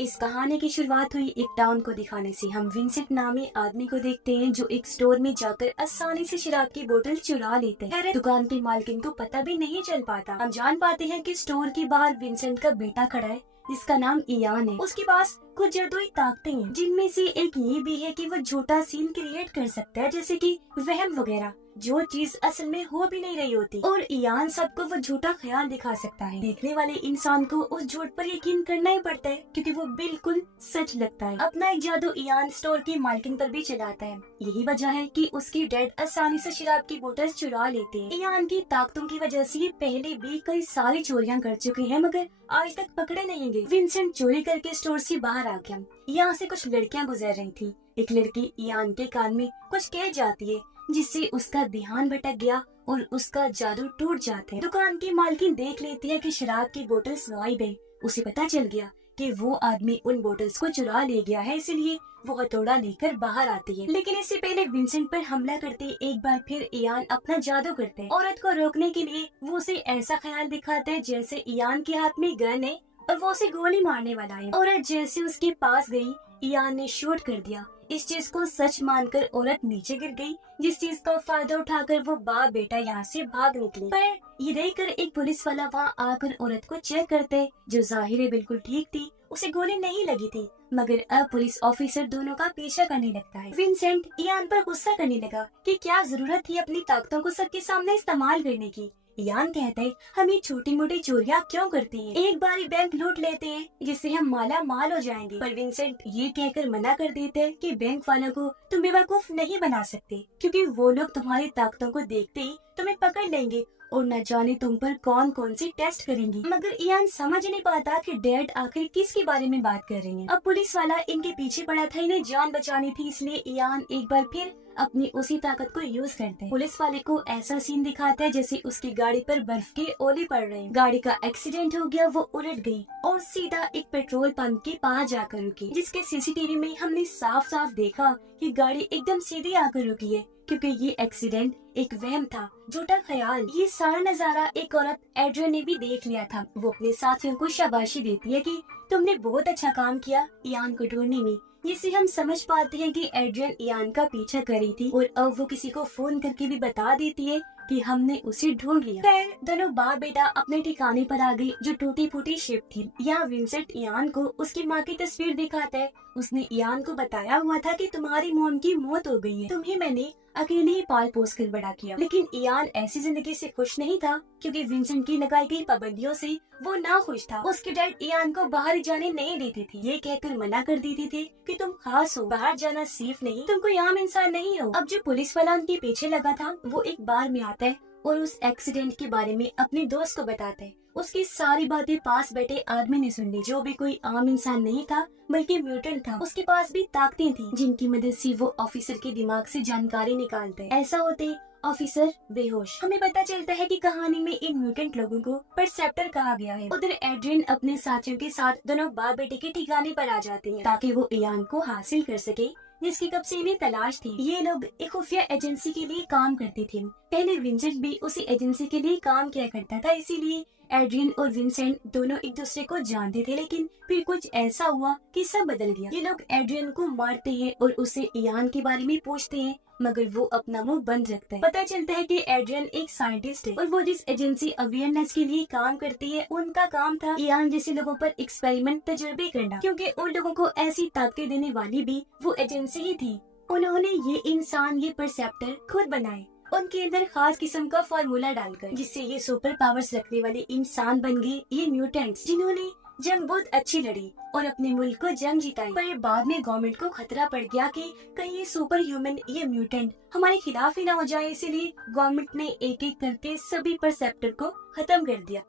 इस कहानी की शुरुआत हुई एक टाउन को दिखाने से। हम विंसेंट नामी आदमी को देखते हैं जो एक स्टोर में जाकर आसानी से शराब की बोतल चुरा लेते हैं। दुकान के मालकिन को पता भी नहीं चल पाता। हम जान पाते हैं कि स्टोर के बाहर विंसेंट का बेटा खड़ा है जिसका नाम इयान है। उसके पास कुछ जादुई ताकतें हैं जिनमें से एक ये भी है कि वो झूठा सीन क्रिएट कर सकता है, जैसे कि वहम वगैरह, जो चीज असल में हो भी नहीं रही होती। और इयान सबको वो झूठा ख्याल दिखा सकता है। देखने वाले इंसान को उस झूठ पर यकीन करना ही पड़ता है क्योंकि वो बिल्कुल सच लगता है। अपना एक जादू इयान स्टोर की मालकिन पर भी चलाता है। यही वजह है कि उसकी डैड आसानी से शराब की बोतल चुरा लेते हैं। इयान की ताकतों की वजह से ये पहले भी कई सारी चोरियां कर चुके हैं मगर आज तक पकड़े नहीं गए। विंसेंट चोरी करके स्टोर से बाहर आ गया। यहाँ से कुछ लड़कियां गुजर रही थी। एक लड़की इयान के कान में कुछ कह जाती है जिससे उसका ध्यान भटक गया और उसका जादू टूट जाता है। दुकान की मालकिन देख लेती है कि शराब की बोतल्स गायब है। उसे पता चल गया कि वो आदमी उन बोतल्स को चुरा ले गया है, इसलिए वो हथौड़ा लेकर बाहर आती है। लेकिन इससे पहले विंसेंट पर हमला करते एक बार फिर इयान अपना जादू करते हैं। औरत को रोकने के लिए वो उसे ऐसा ख्याल दिखाता है जैसे इयान के हाथ में गन है और वो उसे गोली मारने वाला है। औरत जैसे उसके पास गई, इयान ने शूट कर दिया। इस चीज को सच मानकर औरत नीचे गिर गई, जिस चीज का फायदा उठाकर वो बाप बेटा यहाँ से भाग निकले। पर ये देखकर एक पुलिस वाला वहाँ आकर औरत को चेक करते, जो जाहिर बिल्कुल ठीक थी, उसे गोली नहीं लगी थी। मगर अब पुलिस ऑफिसर दोनों का पीछा करने लगता है। विंसेंट इयान पर गुस्सा करने लगा कि क्या जरूरत थी अपनी ताकतों को सबके सामने इस्तेमाल करने की। इयान कहते हैं, हम ये छोटी मोटी चोरियां क्यों करते हैं, एक बार ही बैंक लूट लेते हैं जिससे हम माला माल हो जाएंगे। पर विंसेंट ये कहकर मना कर देते हैं कि बैंक वालों को तुम बेवकूफ नहीं बना सकते क्योंकि वो लोग तुम्हारी ताकतों को देखते ही तुम्हें पकड़ लेंगे और न जाने तुम पर कौन कौन सी टेस्ट करेंगी। मगर इयान समझ नहीं पाता कि डैड आखिर किसके बारे में बात कर रही हैं। अब पुलिस वाला इनके पीछे पड़ा था, इन्हें जान बचानी थी, इसलिए इयान एक बार फिर अपनी उसी ताकत को यूज करते हैं। पुलिस वाले को ऐसा सीन दिखाता है जैसे उसकी गाड़ी पर बर्फ के ओले पड़ रहे हैं। गाड़ी का एक्सीडेंट हो गया, वो उलट गई और सीधा एक पेट्रोल पंप के पास जाकर रुकी, जिसके सीसीटीवी में हमने साफ साफ देखा कि गाड़ी एकदम सीधी आकर रुकी है क्योंकि ये एक्सीडेंट एक वहम था, झूठा ख्याल। ये सारा नजारा एक औरत एड्रियन ने भी देख लिया था। वो अपने साथियों को शाबाशी देती है कि तुमने बहुत अच्छा काम किया इयान को ढूंढने में। जिससे हम समझ पाते हैं कि एड्रियन इयान का पीछा कर रही थी और अब वो किसी को फोन करके भी बता देती है कि हमने उसे ढूंढ लिया। खैर दोनों बाप बेटा अपने ठिकाने पर आ गए, जो टूटी फूटी शिप थी। यहाँ विंसेंट इयान को उसकी माँ की तस्वीर दिखाता है। उसने इयान को बताया हुआ था कि तुम्हारी मॉम की मौत हो गई है, तुम्हें मैंने अकेले ही पाल पोस कर बड़ा किया। लेकिन इयान ऐसी जिंदगी से खुश नहीं था क्योंकि विंसेंट की लगाई गई पाबंदियों से वो ना खुश था। उसके डैड इयान को बाहर जाने नहीं देते थे, ये कहकर मना कर देते थे कि तुम खास हो, बाहर जाना सेफ नहीं, तुम कोई आम इंसान नहीं हो। अब जो पुलिस वाला उनके पीछे लगा था वो एक बार में आता है और उस एक्सीडेंट के बारे में अपने दोस्त को बताता है। उसकी सारी बातें पास बैठे आदमी ने सुन ली, जो भी कोई आम इंसान नहीं था बल्कि म्यूटेंट था। उसके पास भी ताकतें थी जिनकी मदद से वो ऑफिसर के दिमाग से जानकारी निकालता है। ऐसा होते ही ऑफिसर बेहोश। हमें पता चलता है कि कहानी में इन म्यूटेंट लोगों को परसेप्टर कहा गया है। उधर एड्रियन अपने साथियों के साथ दोनों बाप बेटे के ठिकाने पर आ जाते हैं ताकि वो इयान को हासिल कर सके, जिसकी कब से इन्हें तलाश थी। ये लोग एक खुफिया एजेंसी के लिए काम करते थे। पहले विंसेंट भी उसी एजेंसी के लिए काम किया करता था, इसीलिए एड्रियन और विंसेंट दोनों एक दूसरे को जानते थे। लेकिन फिर कुछ ऐसा हुआ कि सब बदल गया। ये लोग एड्रियन को मारते हैं और उसे इयान के बारे में पूछते हैं, मगर वो अपना मुंह बंद रखता है। पता चलता है कि एड्रियन एक साइंटिस्ट है और वो जिस एजेंसी अवेयरनेस के लिए काम करती है उनका काम था इयान जैसे लोगों पर एक्सपेरिमेंट तजुर्बे करना, क्योंकि उन लोगों को ऐसी ताकतें देने वाली भी वो एजेंसी ही थी। उन्होंने ये इंसान, ये परसेप्टर खुद बनाए, उनके अंदर खास किस्म का फार्मूला डालकर, जिससे ये सुपर पावर्स रखने वाले इंसान बन गए, ये म्यूटेंट्स, जिन्होंने जंग बहुत अच्छी लड़ी और अपने मुल्क को जंग जिताई। पर बाद में गवर्नमेंट को खतरा पड़ गया कि कहीं ये सुपर ह्यूमन, ये म्यूटेंट हमारे खिलाफ ही ना हो जाए, इसीलिए गवर्नमेंट ने एक एक करके सभी परसेप्टर को खत्म कर दिया।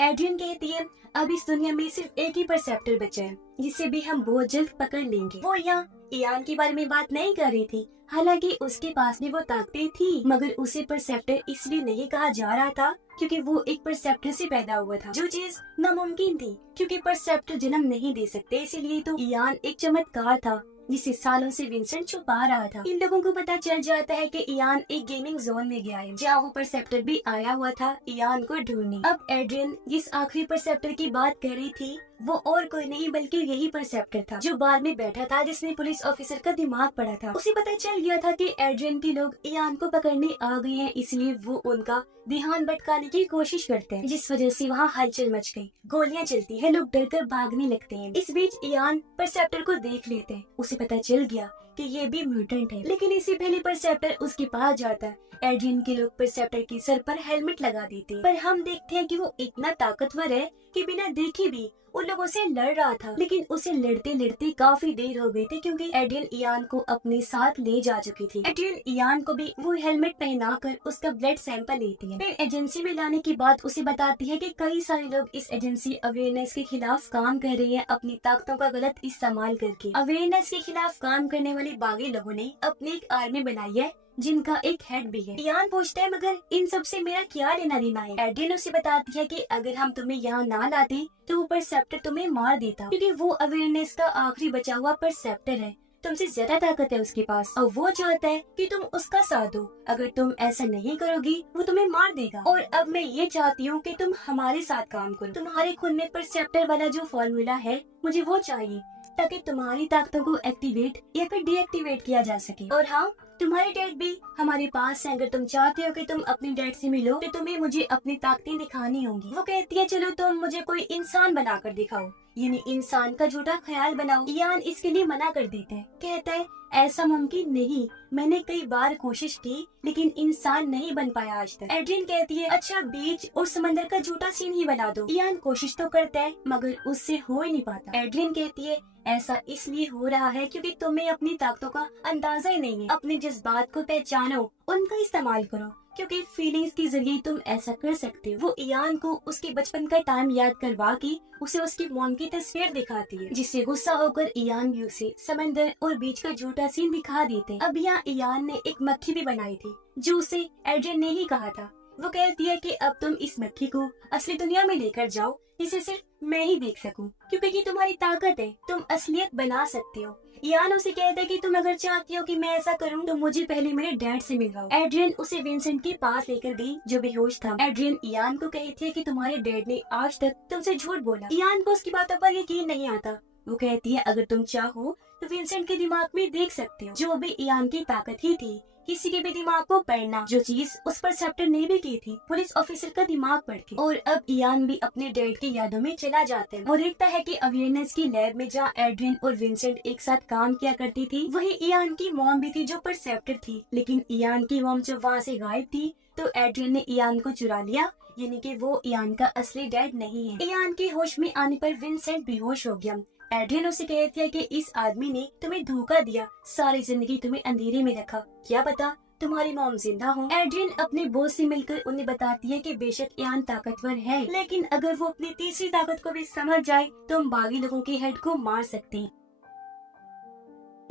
एड्रियन कहती है, अब इस दुनिया में सिर्फ एक ही परसेप्टर बचा है जिसे भी हम बहुत जल्द पकड़ लेंगे। वो यहाँ इयान के बारे में बात नहीं कर रही थी, हालांकि उसके पास भी वो ताकतें थी, मगर उसे परसेप्टर इसलिए नहीं कहा जा रहा था क्योंकि वो एक परसेप्टर से पैदा हुआ था, जो चीज नामुमकिन थी क्योंकि परसेप्टर जन्म नहीं दे सकते। इसीलिए तो इयान एक चमत्कार था जिसे सालों से विंसेंट छुपा रहा था। इन लोगों को पता चल जाता है कि इयान एक गेमिंग जोन में गया है जहाँ वो परसेप्टर भी आया हुआ था इयान को ढूंढने। अब एड्रियन जिस आखिरी परसेप्टर की बात कर रही थी वो और कोई नहीं बल्कि यही परसेप्टर था जो बार में बैठा था, जिसने पुलिस ऑफिसर का दिमाग पढ़ा था। उसे पता चल गया था कि एड्रियन के लोग इयान को पकड़ने आ गए हैं, इसलिए वो उनका ध्यान भटकाने की कोशिश करते हैं, जिस वजह से वहाँ हलचल मच गई। गोलियां चलती है, लोग डरकर भागने लगते हैं। इस बीच इयान परसेप्टर को देख लेते हैं। उसे पता चल गया कि ये भी म्यूटेंट है, लेकिन इससे पहले परसेप्टर उसके पास जाता है। एड्रियन के लोग परसेप्टर के सर पर हेलमेट लगा देते हैं, पर हम देखते हैं कि वो इतना ताकतवर है कि बिना देखे भी उन लोगों से लड़ रहा था। लेकिन उसे लड़ते लड़ते काफी देर हो गई थी, क्योंकि एड्रियन इयान को अपने साथ ले जा चुकी थी। एड्रियन इयान को भी वो हेलमेट पहनाकर उसका ब्लड सैंपल लेती है। फिर एजेंसी में लाने के बाद उसे बताती है कि कई सारे लोग इस एजेंसी अवेयरनेस के खिलाफ काम कर रहे हैं, अपनी ताकतों का गलत इस्तेमाल करके। अवेयरनेस के खिलाफ काम करने वाले बागी लोगों ने अपनी एक आर्मी बनाई है, जिनका एक हेड भी है। इयान पूछता है, मगर इन सब से मेरा क्या लेना देना है? एड्रियन उसे बताती है कि अगर हम तुम्हें यहाँ ना लाते तो वो परसेप्टर तुम्हें मार देता, क्योंकि वो अवेयरनेस का आखिरी बचा हुआ परसेप्टर है। तुमसे ज्यादा ताकत है उसके पास और वो चाहता है कि तुम उसका साथ दो। अगर तुम ऐसा नहीं करोगी वो तुम्हें मार देगा। और अब मैं ये चाहती हूँ कि तुम हमारे साथ काम करो। तुम्हारे खून में परसेप्टर वाला जो फॉर्मूला है मुझे वो चाहिए, ताकि तुम्हारी ताकतों को एक्टिवेट या फिर डीएक्टिवेट किया जा सके। और हाँ, तुम्हारे डैड भी हमारे पास है। अगर तुम चाहते हो कि तुम अपने डैड से मिलो तो तुम्हें मुझे अपनी ताकतें दिखानी होंगी। वो कहती है, चलो तुम मुझे कोई इंसान बनाकर दिखाओ, यानी इंसान का झूठा ख्याल बनाओ। इयान इसके लिए मना कर देते हैं, कहता है ऐसा मुमकिन नहीं, मैंने कई बार कोशिश की लेकिन इंसान नहीं बन पाया आज तक। एड्रियन कहती है, अच्छा बीच और समंदर का झूठा सीन ही बना दो। इयान कोशिश तो करता है मगर उससे हो ही नहीं पाता। एड्रियन कहती है, ऐसा इसलिए हो रहा है क्योंकि तुम्हें अपनी ताकतों का अंदाजा ही नहीं है। अपने जज्बात को पहचानो, उनका इस्तेमाल करो, क्योंकि फीलिंग्स के जरिए तुम ऐसा कर सकते हो। वो इयान को उसके बचपन का टाइम याद करवा के उसे उसकी मॉम की तस्वीर दिखाती है, जिससे गुस्सा होकर इयान भी उसे समंदर और बीच का झूठा सीन दिखा देते। अब यहाँ इयान ने एक मक्खी भी बनाई थी जो उसे एड्रियन ने ही कहा था। वो कहती है कि अब तुम इस मक्खी को असली दुनिया में लेकर जाओ, जिसे सिर्फ मैं ही देख सकूं, क्योंकि ये तुम्हारी ताकत है, तुम असलियत बना सकते हो। इयान उसे कहता है कि तुम अगर चाहती हो कि मैं ऐसा करूं तो मुझे पहले मेरे डैड से मिलवाओ। एड्रियन उसे विंसेंट के पास लेकर गई जो बेहोश था। एड्रियन इयान को कहती है कि तुम्हारे डैड ने आज तक तुमसे झूठ बोला। इयान को उसकी बातों पर यकीन नहीं आता। वो कहती है, अगर तुम चाहो तो विंसेंट के दिमाग में देख सकते हो, जो भी इयान की ताकत ही थी, किसी के भी दिमाग को पढ़ना, जो चीज उस परसेप्टर ने भी की थी, पुलिस ऑफिसर का दिमाग पढ़ के। और अब इयान भी अपने डैड की यादों में चला जाता है। वो देखता है कि अवेयरनेस की लैब में जहाँ एड्रियन और विंसेंट एक साथ काम किया करती थी, वही इयान की मॉम भी थी जो परसेप्टर थी। लेकिन इयान की मॉम जब वहाँ से गायब थी तो एड्रियन ने इयान को चुरा लिया, यानी कि वो इयान का असली डैड नहीं है। इयान के होश में आने पर विंसेंट बेहोश हो गया। एड्रियन उसे कहती है कि इस आदमी ने तुम्हें धोखा दिया, सारी जिंदगी तुम्हें अंधेरे में रखा, क्या पता तुम्हारी मॉम जिंदा हो। एड्रियन अपने बॉस से मिलकर उन्हें बताती है कि बेशक इयान ताकतवर है, लेकिन अगर वो अपनी तीसरी ताकत को भी समझ जाए तो हम बागी लोगों के हेड को मार सकते हैं।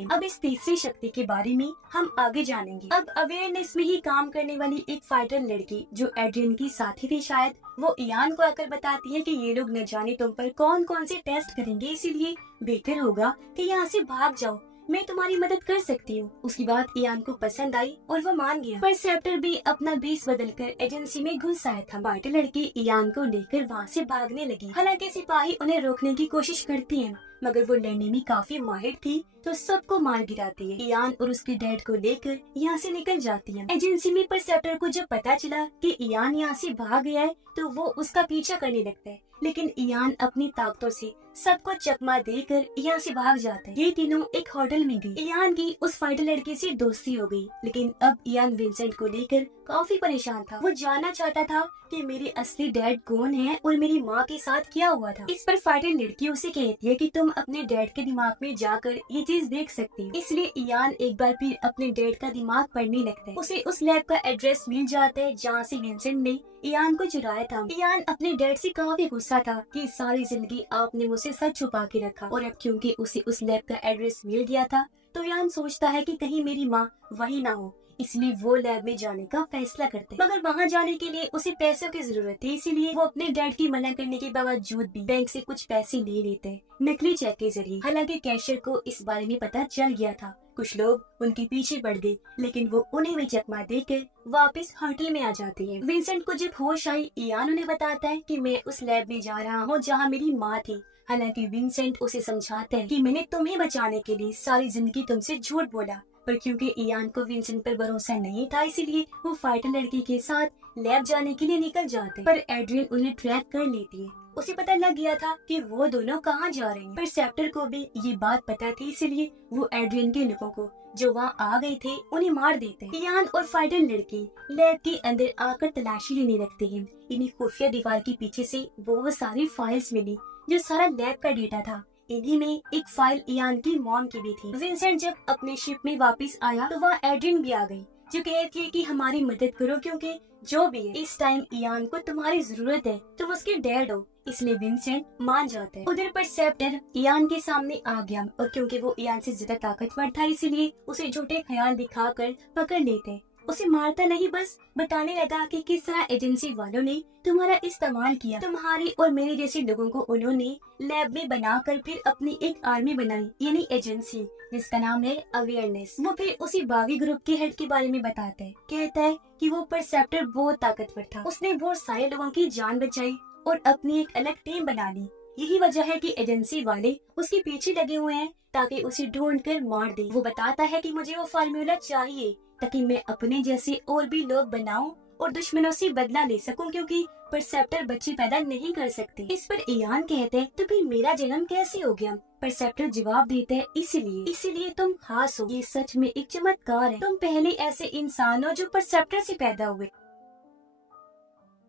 अब इस तीसरी शक्ति के बारे में हम आगे जानेंगे। अब अवेयरनेस में ही काम करने वाली एक फाइटर लड़की जो एड्रियन की साथी थी शायद, वो इयान को आकर बताती है कि ये लोग न जाने तुम पर कौन कौन से टेस्ट करेंगे, इसीलिए बेहतर होगा कि यहाँ से भाग जाओ, मैं तुम्हारी मदद कर सकती हूँ। उसकी बात इयान को पसंद आई और वो मान गया। परसेप्टर भी अपना बेस बदलकर एजेंसी में घुस आया था। फाइटर लड़की इयान को लेकर वहाँ से भागने लगी। हालांकि सिपाही उन्हें रोकने की कोशिश करती हैं, मगर वो लड़ने में काफी माहिर थी तो सबको मार गिराती है। इयान और उसके डैड को लेकर यहाँ से निकल जाती है। एजेंसी में परसेप्टर को जब पता चला कि इयान यहाँ से भाग गया है तो वो उसका पीछा करने लगता है, लेकिन इयान अपनी ताकतों से सबको चकमा देकर यहाँ से भाग जाता है। ये तीनों एक होटल में गए। इयान की उस फाइटर लड़के से दोस्ती हो गई, लेकिन अब इयान विंसेंट को लेकर काफी परेशान था। वो जानना चाहता था कि मेरे असली डैड कौन है और मेरी माँ के साथ क्या हुआ था। इस पर फाइटर लड़की उसे कहती है कि तुम अपने डैड के दिमाग में जाकर ये चीज देख सकती हो। इसलिए इयान एक बार फिर अपने डैड का दिमाग पढ़ने लगता है। उसे उस लैब का एड्रेस मिल जाता है जहाँ से विंसेंट ने इयान को चुराया था। इयान अपने डैड से काफी गुस्सा था कि सारी जिंदगी आपने मुझसे सच छुपा के रखा, और अब क्योंकि उसे उस लैब का एड्रेस मिल गया था तो इयान सोचता है कि कहीं मेरी माँ वही ना हो, इसलिए वो लैब में जाने का फैसला करते हैं। मगर वहाँ जाने के लिए उसे पैसों की जरूरत थी, इसीलिए वो अपने डैड की मना करने के बावजूद भी बैंक से कुछ पैसे ले लेते हैं नकली चेक के जरिए। हालांकि कैशियर को इस बारे में पता चल गया था। कुछ लोग उनके पीछे बढ़ गए, लेकिन वो उन्हें भी चकमा देकर वापस होटल में आ जाती है। विंसेंट को जब होश आई, इयान उन्हें बताता है कि मैं उस लैब में जा रहा हूँ जहाँ मेरी माँ थी। हालांकि विंसेंट उसे समझाता है कि मैंने तुम्हें बचाने के लिए सारी जिंदगी तुमसे झूठ बोला, पर क्योंकि इयान को विंसेंट पर भरोसा नहीं था इसीलिए वो फाइटर लड़की के साथ लैब जाने के लिए निकल जाते, पर एड्रियन उन्हें ट्रैक कर लेती है। उसे पता लग गया था कि वो दोनों कहाँ जा रहे हैं, पर सेप्टर को भी ये बात पता थी इसलिए वो एड्रियन के लोगों को जो वहाँ आ गए थे उन्हें मार देते। इयान और फाइटर लड़की लैब के अंदर आकर तलाशी लेने लगते हैं। इन्हें खुफिया दीवार के पीछे से बहुत सारी फाइल्स मिली जो सारा लैब का डेटा था। इन्हीं में एक फाइल इयान की मॉम की भी थी। विंसेंट जब अपने शिप में वापस आया तो वहाँ एड्रियन भी आ गई जो कहती है कि हमारी मदद करो क्योंकि जो भी है इस टाइम इयान को तुम्हारी जरूरत है, तुम उसके डैड हो। इसलिए विंसेंट मान जाता है। उधर पर सेप्टर इयान के सामने आ गया और क्योंकि वो इयान से ज्यादा ताकतवर था इसीलिए उसे झूठे ख्याल दिखाकर पकड़ लेते। उसे मारता नहीं, बस बताने लगा कि किस तरह एजेंसी वालों ने तुम्हारा इस्तेमाल किया। तुम्हारे और मेरे जैसे लोगों को उन्होंने लैब में बनाकर फिर अपनी एक आर्मी बनाई, यानी एजेंसी, जिसका नाम है अवेयरनेस। वो फिर उसी बागी ग्रुप के हेड के बारे में बताता है। कहता है कि वो परसेप्टर बहुत ताकतवर था, उसने बहुत सारे लोगों की जान बचाई और अपनी एक अलग टीम बना ली। यही वजह है कि एजेंसी वाले उसके पीछे लगे हुए हैं ताकि उसे ढूंढ कर मार दे। वो बताता है कि मुझे वो फार्मूला चाहिए ताकि मैं अपने जैसे और भी लोग बनाऊं और दुश्मनों से बदला ले सकूं क्योंकि परसेप्टर बच्चे पैदा नहीं कर सकते। इस पर इयान कहते हैं तो फिर मेरा जन्म कैसे हो गया? परसेप्टर जवाब देते हैं इसीलिए तुम खास हो। ये सच में एक चमत्कार है। तुम पहले ऐसे इंसान हो जो परसेप्टर से पैदा हुए।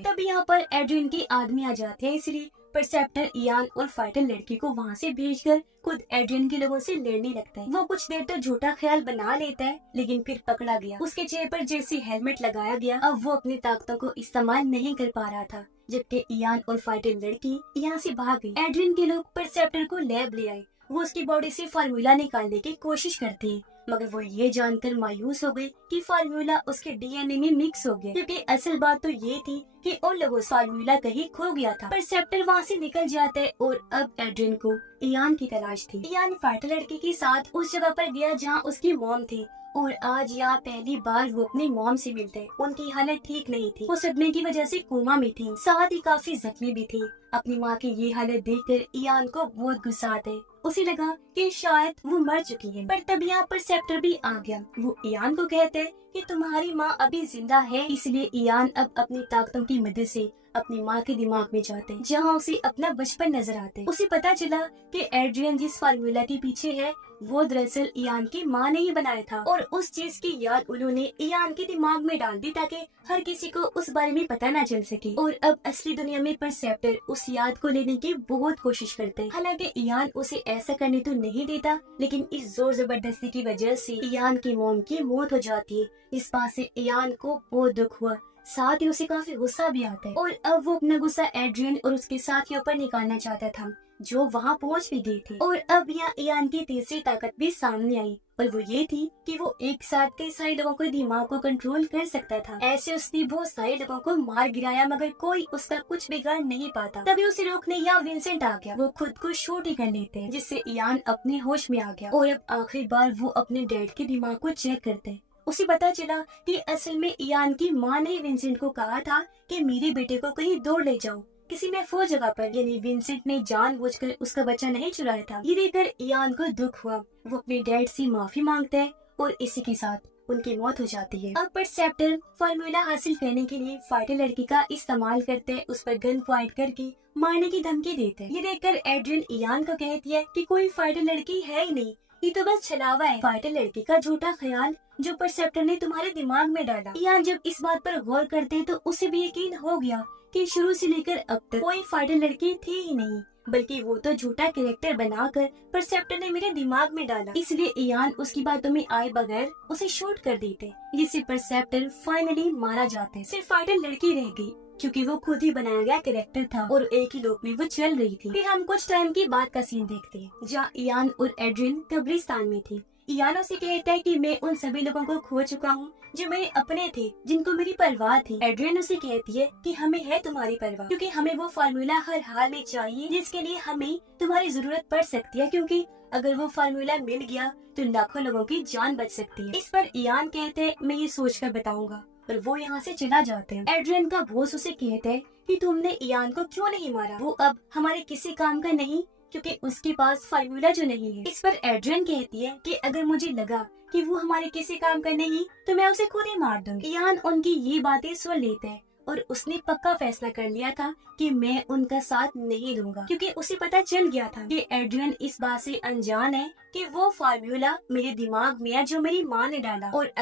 तब यहाँ पर एड्रियन के आदमी आ जाते हैं इसलिए परसेप्टर इयान और फाइटर लड़की को वहाँ से भेजकर खुद एड्रियन के लोगों से लड़ने लगता है। वो कुछ देर तो झूठा ख्याल बना लेता है लेकिन फिर पकड़ा गया। उसके चेहरे पर जैसे हेलमेट लगाया गया, अब वो अपनी ताकतों को इस्तेमाल नहीं कर पा रहा था। जबकि इयान और फाइटर लड़की यहाँ से भाग गई। एड्रियन के लोग परसेप्टर को लैब ले आए। वो उसकी बॉडी से फार्मूला निकालने की कोशिश करते हैं मगर वो ये जानकर मायूस हो गए कि फार्मूला उसके डीएनए में मिक्स हो गया, क्योंकि असल बात तो ये थी कि उन लोगों फार्मूला कहीं खो गया था। परसेप्टर वहाँ से निकल जाता है और अब एड्रियन को इयान की तलाश थी। इयान फाइटर लड़की के साथ उस जगह पर गया जहाँ उसकी मॉम थी और आज यहाँ पहली बार वो अपनी मॉम से मिलते। उनकी हालत ठीक नहीं थी, वो सदमे की वजह से कोमा में थी, साथ ही काफी जख्मी भी थी। अपनी माँ की ये हालत देखकर इयान को बहुत गुस्सा आता है। उसे लगा कि शायद वो मर चुकी है, पर तब यहाँ पर सेप्टर भी आ गया। वो इयान को कहते हैं कि तुम्हारी माँ अभी जिंदा है। इसलिए इयान अब अपनी ताकतों की मदद से अपनी माँ के दिमाग में जाते हैं जहाँ उसे अपना बचपन नजर आते। उसे पता चला कि एड्रियन जिस फार्मूला के पीछे है वो दरअसल इयान की माँ ने ही बनाया था और उस चीज की याद उन्होंने इयान के दिमाग में डाल दी ताकि हर किसी को उस बारे में पता न चल सके। और अब असली दुनिया में परसेप्टर उस याद को लेने की बहुत कोशिश करते हैं। हालांकि इयान उसे ऐसा करने तो नहीं देता, लेकिन इस जोर जबरदस्ती की वजह से इयान की मॉम की मौत हो जाती है। इस बात से इयान को बहुत दुख हुआ, साथ ही उसे काफी गुस्सा भी आता है और अब वो अपना गुस्सा एड्रियन और उसके साथियों पर निकालना चाहता था जो वहाँ पहुँच भी गए थे। और अब यहाँ इयान की तीसरी ताकत भी सामने आई और वो ये थी कि वो एक साथ कई सारे लोगों के दिमाग को कंट्रोल कर सकता था। ऐसे उसने बहुत सारे लोगों को मार गिराया मगर कोई उसका कुछ बिगाड़ नहीं पाता। तभी उसे रोकने यहाँ विंसेंट आ गया। वो खुद को शूट ही कर लेते हैं जिससे इयान अपने होश में आ गया और अब आखिरी बार वो अपने डैड के दिमाग को चेक करते। उसे पता चला कि असल में इयान की माँ ने विंसेंट को कहा था कि मेरे बेटे को कहीं दूर ले जाओ किसी महफूज जगह पर, यानी विंसेंट ने जानबूझकर उसका बच्चा नहीं चुराया था। ये देखकर इयान को दुख हुआ। वो अपने डैड से माफी मांगता है और इसी के साथ उनकी मौत हो जाती है। अब परसेप्टर फार्मूला हासिल करने के लिए फाइटर लड़की का इस्तेमाल करते हैं, उस पर गन पॉइंट करके मारने की धमकी देते हैं। ये देखकर एड्रियन इयान को कहती है कि कोई फाइटर लड़की है ही नहीं, ये तो बस छलावा है, फाइटर लड़की का झूठा ख्याल जो परसेप्टर ने तुम्हारे दिमाग में डाला। इयान जब इस बात पर गौर करते तो उसे भी यकीन हो गया कि शुरू से लेकर अब तक कोई फाइटर लड़की थी ही नहीं, बल्कि वो तो झूठा कैरेक्टर बनाकर परसेप्टर ने मेरे दिमाग में डाला। इसलिए इयान उसकी बातों में आए बगैर उसे शूट कर देते, जिससे परसेप्टर फाइनली मारा जाता। सिर्फ फाइटर लड़की रह गई क्योंकि वो खुद ही बनाया गया कैरेक्टर था और एक ही लोक में वो चल रही थी। फिर हम कुछ टाइम की बात का सीन देखते हैं जहाँ इयान और एड्रियन कब्रिस्तान में थे। इयान उसे कहता है कि मैं उन सभी लोगों को खो चुका हूँ जो मेरे अपने थे, जिनको मेरी परवाह थी। एड्रियन उसे कहती है कि हमें है तुम्हारी परवाह क्योंकि हमें वो फार्मूला हर हाल में चाहिए जिसके लिए हमें तुम्हारी जरूरत पड़ सकती है, क्योंकि अगर वो फार्मूला मिल गया तो लाखों लोगों की जान बच सकती है। इस पर इयान कहते हैं मैं ये सोच कर बताऊंगा और वो यहाँ से चला जाते हैं। एड्रियन का बॉस उसे कहता है कि तुमने इयान को क्यों नहीं मारा, वो अब हमारे किसी काम का नहीं, क्योंकि उसके पास फार्मूला जो नहीं है। इस पर एड्रियन कहती है कि अगर मुझे लगा कि वो हमारे किसी काम का नहीं तो मैं उसे खुद ही मार दूंगी। इयान उनकी ये बातें सुन लेते हैं और उसने पक्का फैसला कर लिया था कि मैं उनका साथ नहीं दूंगा, क्योंकि उसे पता चल गया था कि एड्रियन इस बात से अनजान है कि वो फार्मूला मेरे दिमाग में है जो मेरी माँ ने डाला। और